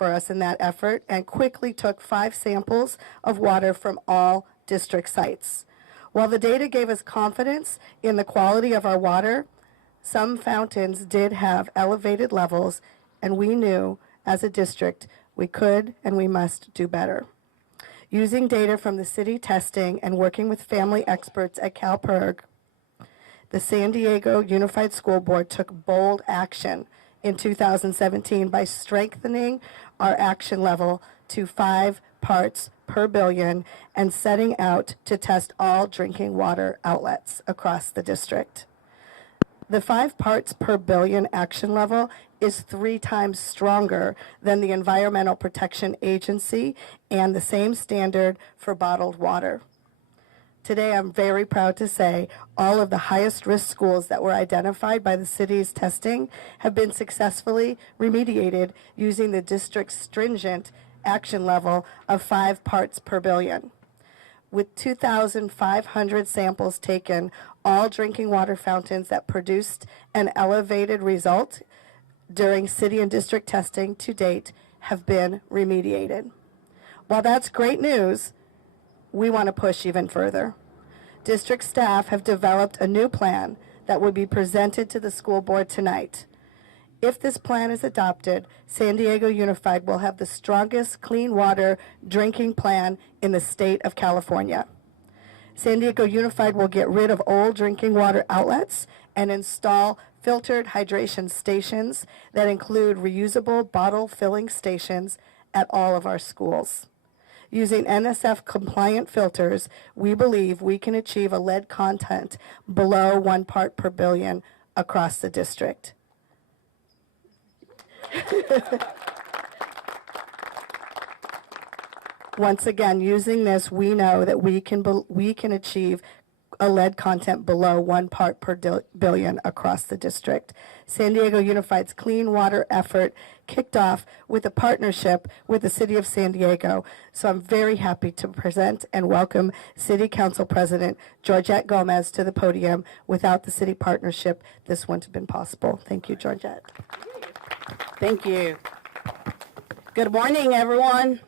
for us in that effort and quickly took 5 samples of water from all district sites. While the data gave us confidence in the quality of our water, some fountains did have elevated levels, and we knew as a district we could and we must do better. Using data from the city testing and working with family experts at CalPIRG, the San Diego Unified School Board took bold action in 2017 by strengthening our action level to 5 parts per billion and setting out to test all drinking water outlets across the district. The 5 parts per billion action level is 3 times stronger than the Environmental Protection Agency and the same standard for bottled water. Today, I'm very proud to say all of the highest risk schools that were identified by the city's testing have been successfully remediated using the district's stringent action level of 5 parts per billion. With 2,500 samples taken, all drinking water fountains that produced an elevated result during city and district testing to date have been remediated. While that's great news, we want to push even further. District staff have developed a new plan that will be presented to the school board tonight. If this plan is adopted, San Diego Unified will have the strongest clean water drinking plan in the state of California. San Diego Unified will get rid of old drinking water outlets and install filtered hydration stations that include reusable bottle filling stations at all of our schools. Using NSF compliant filters, we believe we can achieve a lead content below 1 part per billion across the district. Once again, using this, we know that we can achieve a lead content below 1 part per billion across the district. San Diego Unified's clean water effort kicked off with a partnership with the City of San Diego. So I'm very happy to present and welcome City Council President Georgette Gomez to the podium. Without the city partnership, this wouldn't have been possible. Thank you, Georgette. Thank you. Good morning, everyone.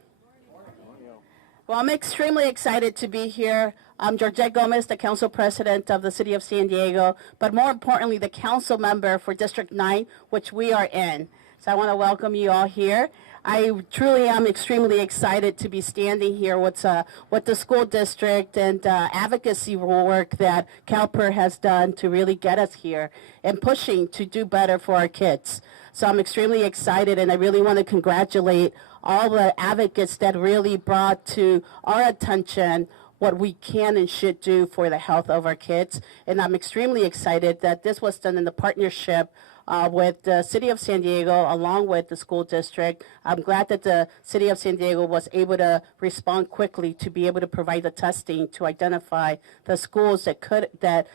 Well, I'm extremely excited to be here. I'm Georgette Gomez, the Council President of the City of San Diego, but more importantly, the Council Member for District 9, which we are in. So I want to welcome you all here. I truly am extremely excited to be standing here with the school district and advocacy work that CalPIRG has done to really get us here and pushing to do better for our kids. So I'm extremely excited, and I really want to congratulate all the advocates that really brought to our attention what we can and should do for the health of our kids. And I'm extremely excited that this was done in the partnership with the City of San Diego along with the school district. I'm glad that the City of San Diego was able to respond quickly to be able to provide the testing to identify the schools that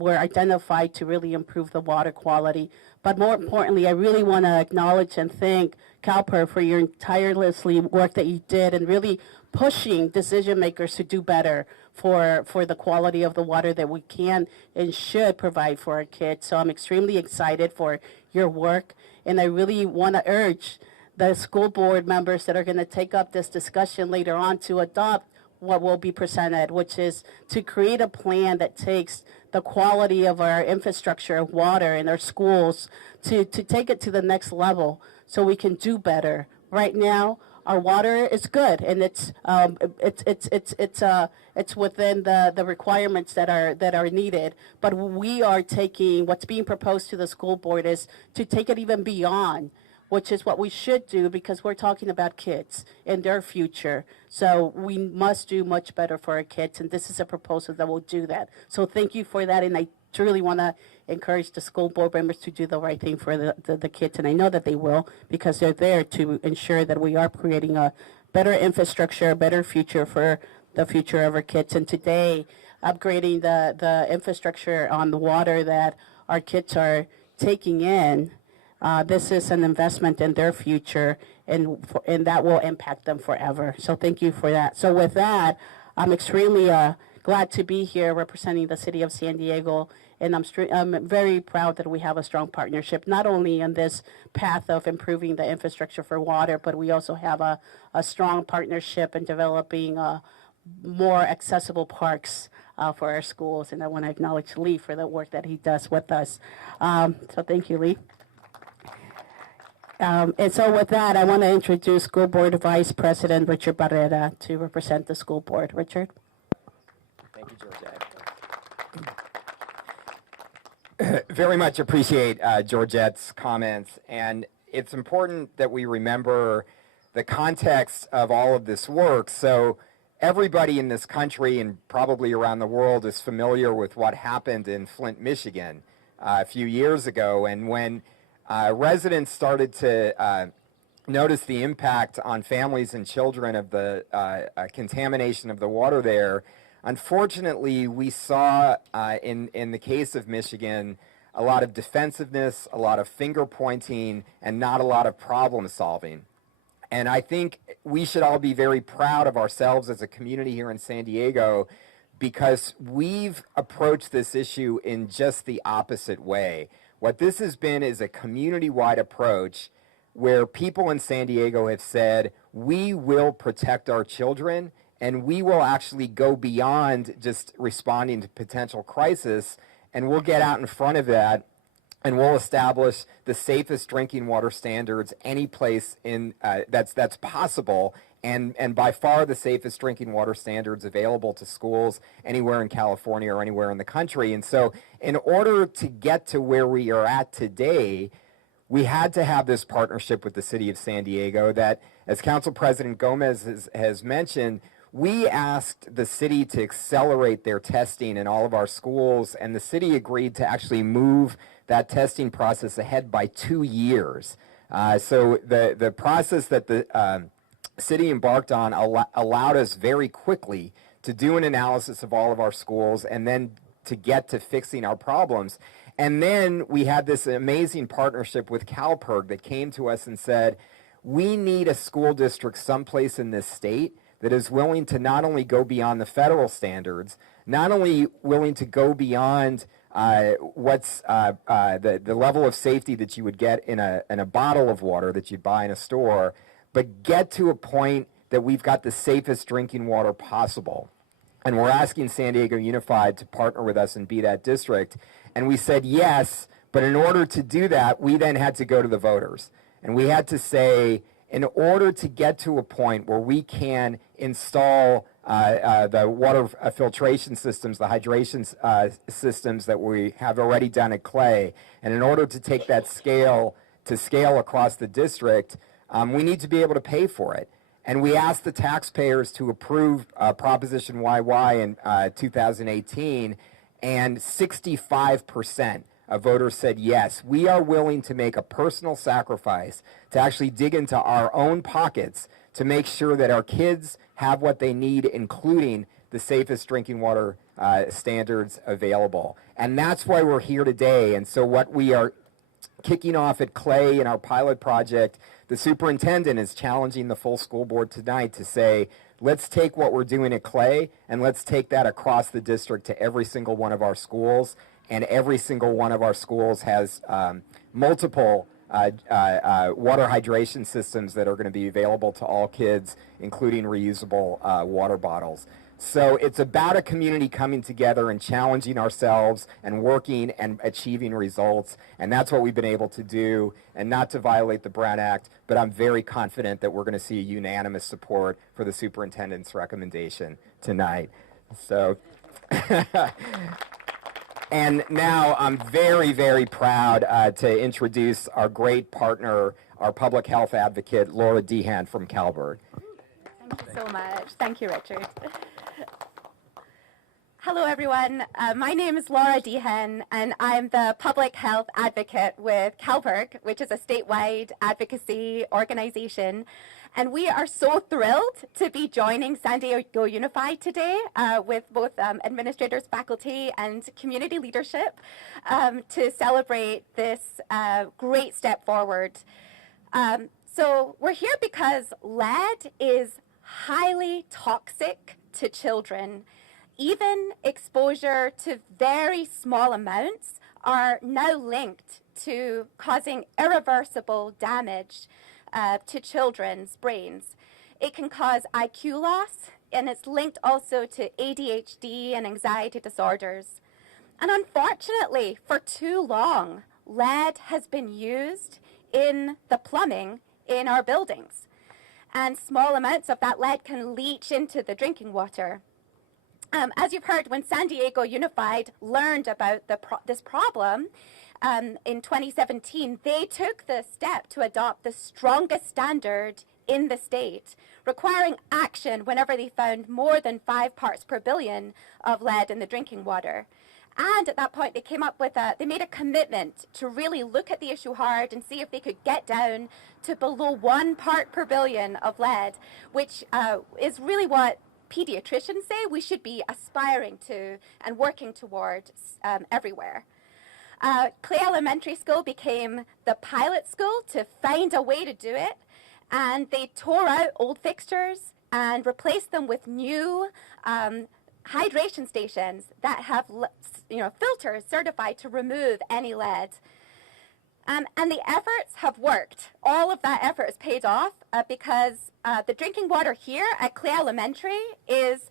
were identified to really improve the water quality. But more importantly, I really want to acknowledge and thank CalPIRG for your tirelessly work that you did and really pushing decision makers to do better for the quality of the water that we can and should provide for our kids. So I'm extremely excited for your work, and I really want to urge the school board members that are going to take up this discussion later on to adopt what will be presented, which is to create a plan that takes the quality of our infrastructure of water in our schools to take it to the next level so we can do better. Right now, our water is good, and it's within the requirements that are needed. But we are taking what's being proposed to the school board is to take it even beyond, which is what we should do because we're talking about kids and their future. So we must do much better for our kids, and this is a proposal that will do that. So thank you for that, and I truly want to encourage the school board members to do the right thing for the kids, and I know that they will because they're there to ensure that we are creating a better infrastructure, a better future for the future of our kids. And today, upgrading the infrastructure on the water that our kids are taking in, this is an investment in their future, and that will impact them forever. So thank you for that. So with that, I'm extremely glad to be here representing the city of San Diego. And I'm very proud that we have a strong partnership, not only on this path of improving the infrastructure for water, but we also have a strong partnership in developing more accessible parks for our schools. And I want to acknowledge Lee for the work that he does with us. So thank you, Lee. And so with that, I want to introduce School Board Vice President Richard Barrera to represent the school board. Richard? Thank you, Georgette. Very much appreciate Georgette's comments. And it's important that we remember the context of all of this work. So everybody in this country and probably around the world is familiar with what happened in Flint, Michigan a few years ago. And when residents started to notice the impact on families and children of the contamination of the water there, unfortunately, we saw in the case of Michigan a lot of defensiveness, a lot of finger pointing, and not a lot of problem solving. And I think we should all be very proud of ourselves as a community here in San Diego, because we've approached this issue in just the opposite way. What this has been is a community-wide approach where people in San Diego have said, we will protect our children, and we will actually go beyond just responding to potential crisis, and we'll get out in front of that, and we'll establish the safest drinking water standards any place in that's possible, and by far the safest drinking water standards available to schools anywhere in California or anywhere in the country. And so in order to get to where we are at today, we had to have this partnership with the city of San Diego that, as Council President Gomez has mentioned, we asked the city to accelerate their testing in all of our schools, and the city agreed to actually move that testing process ahead by 2 years. So the process that the city embarked on allowed us very quickly to do an analysis of all of our schools and then to get to fixing our problems. And then we had this amazing partnership with CalPERG that came to us and said, we need a school district someplace in this state that is willing to not only go beyond the federal standards, not only willing to go beyond what's the level of safety that you would get in a bottle of water that you'd buy in a store, but get to a point that we've got the safest drinking water possible. And we're asking San Diego Unified to partner with us and be that district. And we said yes, but in order to do that, we then had to go to the voters. And we had to say, in order to get to a point where we can install the water filtration systems, the hydration systems that we have already done at Clay, and in order to take that scale across the district, we need to be able to pay for it. And we asked the taxpayers to approve Proposition YY in 2018, and 65% of voters said yes. We are willing to make a personal sacrifice to actually dig into our own pockets to make sure that our kids have what they need, including the safest drinking water standards available. And that's why we're here today. And so what we are kicking off at Clay in our pilot project, the superintendent is challenging the full school board tonight to say, let's take what we're doing at Clay and let's take that across the district to every single one of our schools. And every single one of our schools has multiple water hydration systems that are going to be available to all kids, including reusable water bottles. So it's about a community coming together and challenging ourselves and working and achieving results. And that's what we've been able to do, and not to violate the Brown Act, but I'm very confident that we're going to see unanimous support for the superintendent's recommendation tonight. So, and now I'm very, very proud to introduce our great partner, our public health advocate, Laura Dehan from CalPERG. Thank you so much. Thank you, Richard. Hello, everyone. My name is Laura Dehan, and I'm the public health advocate with CalPERG, which is a statewide advocacy organization. And we are so thrilled to be joining San Diego Unified today with both administrators, faculty, and community leadership to celebrate this great step forward. So we're here because lead is highly toxic to children. even exposure to very small amounts are now linked to causing irreversible damage to children's brains. It can cause IQ loss, and it's linked also to ADHD and anxiety disorders. And unfortunately, for too long, lead has been used in the plumbing in our buildings. And small amounts of that lead can leach into the drinking water. As you've heard, when San Diego Unified learned about this problem in 2017, they took the step to adopt the strongest standard in the state, requiring action whenever they found more than 5 parts per billion of lead in the drinking water. And at that point, they came up with they made a commitment to really look at the issue hard and see if they could get down to below 1 part per billion of lead, which is really what pediatricians say we should be aspiring to and working toward everywhere. Clay Elementary School became the pilot school to find a way to do it, and they tore out old fixtures and replaced them with new hydration stations that have filters certified to remove any lead. And the efforts have worked. All of that effort has paid off because the drinking water here at Clay Elementary is,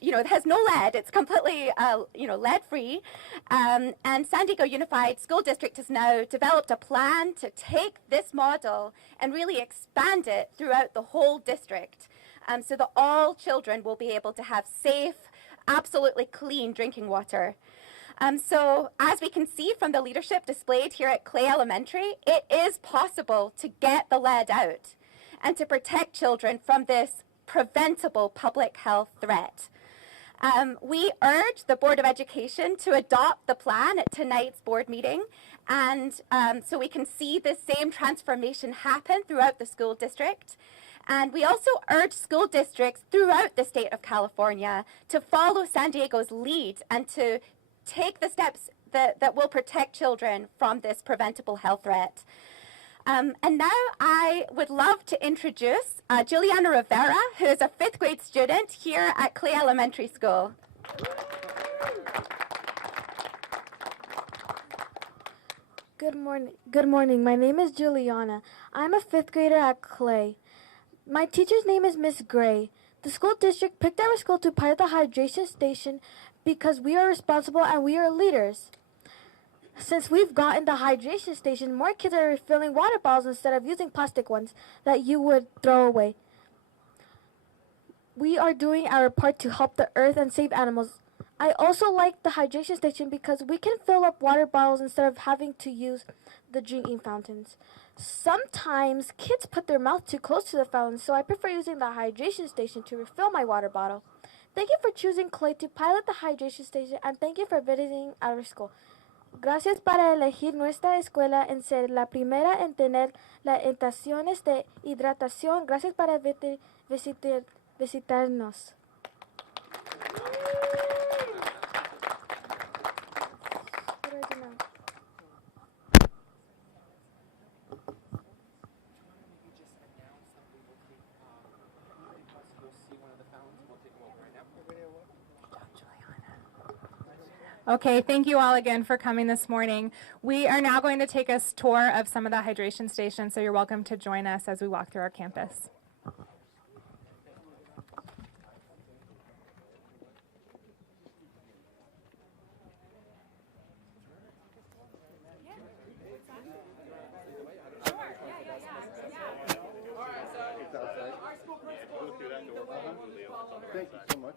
it has no lead. It's completely, lead-free. And San Diego Unified School District has now developed a plan to take this model and really expand it throughout the whole district so that all children will be able to have safe, absolutely clean drinking water. So as we can see from the leadership displayed here at Clay Elementary, it is possible to get the lead out and to protect children from this preventable public health threat. We urge the Board of Education to adopt the plan at tonight's board meeting, and so we can see the same transformation happen throughout the school district. And we also urge school districts throughout the state of California to follow San Diego's lead and to take the steps that will protect children from this preventable health threat. And now I would love to introduce Juliana Rivera, who is a 5th grade student here at Clay Elementary School. Good morning. My name is Juliana. I'm a 5th grader at Clay. My teacher's name is Miss Gray. The school district picked our school to pilot the hydration station because we are responsible and we are leaders. Since we've gotten the hydration station, more kids are refilling water bottles instead of using plastic ones that you would throw away. We are doing our part to help the earth and save animals. I also like the hydration station because we can fill up water bottles instead of having to use the drinking fountains. Sometimes kids put their mouth too close to the fountain, so I prefer using the hydration station to refill my water bottle. Thank you for choosing Clay to pilot the hydration station, and thank you for visiting our school. Gracias para elegir nuestra escuela en ser la primera en tener las estaciones de hidratación. Gracias para visitarnos. Okay, thank you all again for coming this morning. We are now going to take a tour of some of the hydration stations, so you're welcome to join us as we walk through our campus. Thank you so much.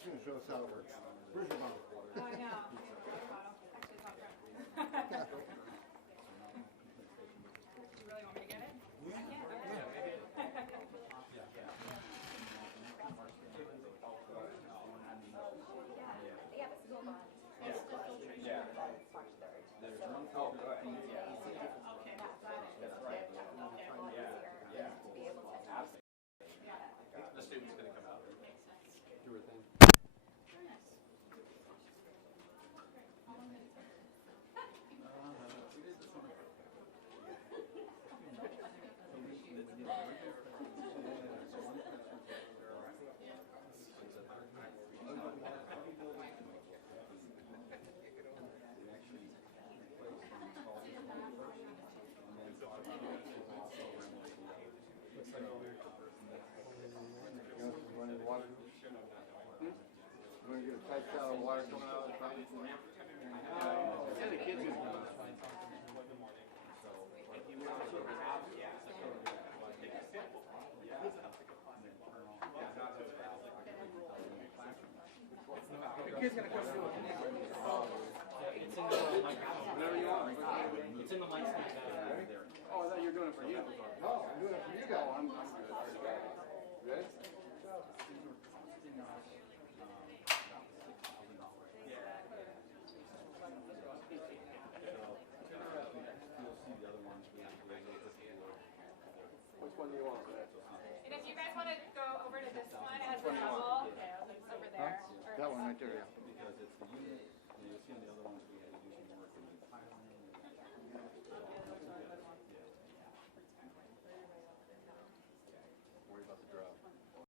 just gonna show us how it works. Where's your bottle? I know. Actually, it's up front. You really want me to get it? The student's gonna come out. Do her thing. Running water. You wanna get a tight shower of water coming out of the fountain? Yeah, the kids are. The kid's gonna come through. It's in the microphone. Whatever you want. It's in the mic stand there. Oh, I thought you were doing it for you. No, I'm doing it for you guys. I'm good. Ready? Which one do you want? And if you guys want to go over to this one as the bubble, over there. That one right there, yeah. Because it's the unit, and you'll see on the other ones we have.